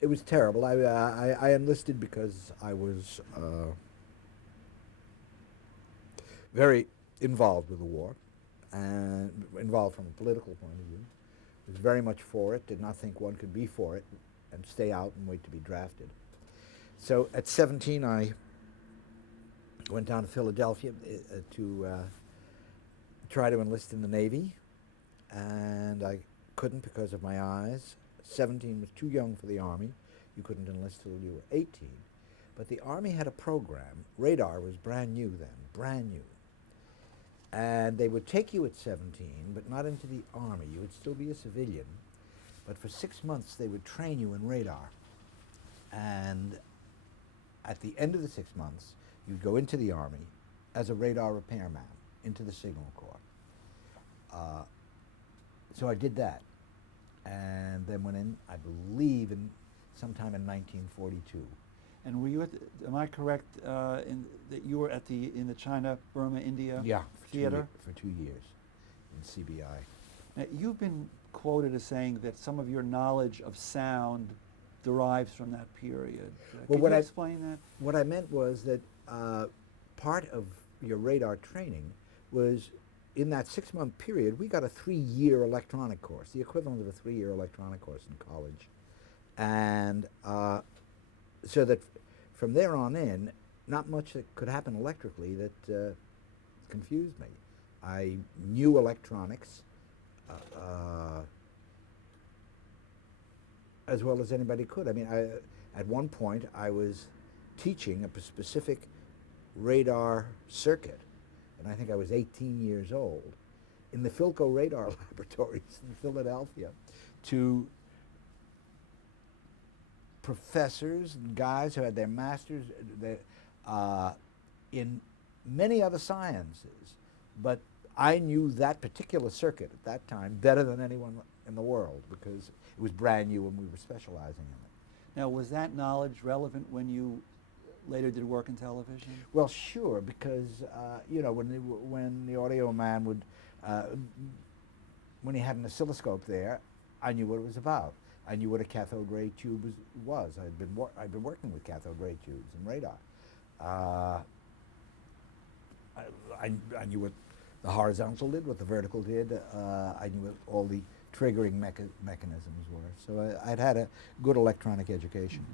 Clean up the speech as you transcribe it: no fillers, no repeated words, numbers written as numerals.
It was terrible. I enlisted because I was very involved with the war, and involved from a political point of view. Was very much for it. Did not think one could be for it and stay out and wait to be drafted. So at 17, I went down to Philadelphia to try to enlist in the Navy, and I couldn't because of my eyes. 17 was too young for the Army. You couldn't enlist till you were 18. But the Army had a program. Radar was brand new then, brand new. And they would take you at 17, but not into the Army. You would still be a civilian. But for 6 months, they would train you in radar. And at the end of the 6 months, you'd go into the Army as a radar repairman, into the Signal Corps. So I did that, and then went in, I believe, sometime in 1942. And were you at am I correct in that you were in the China, Burma, India Yeah, theater? for 2 years in CBI. Now, you've been quoted as saying that some of your knowledge of sound derives from that period. Could you explain that? What I meant was that part of your radar training was in that 6 month period, we got a 3 year electronic course, the equivalent of a 3 year electronic course in college. And so that from there on in, not much that could happen electrically that confused me. I knew electronics as well as anybody could. I mean, at one point, I was teaching a specific radar circuit, and I think I was 18 years old, in the Philco radar laboratories in Philadelphia, to professors and guys who had their masters in many other sciences. But I knew that particular circuit at that time better than anyone in the world because it was brand new and we were specializing in it. Now, was that knowledge relevant when you later did work in television? Well, sure, because when the audio man would, when he had an oscilloscope there, I knew what it was about. I knew what a cathode ray tube was. I'd been working with cathode ray tubes and radar. I knew what the horizontal did, what the vertical did. I knew what all the triggering mechanisms were. So I'd had a good electronic education.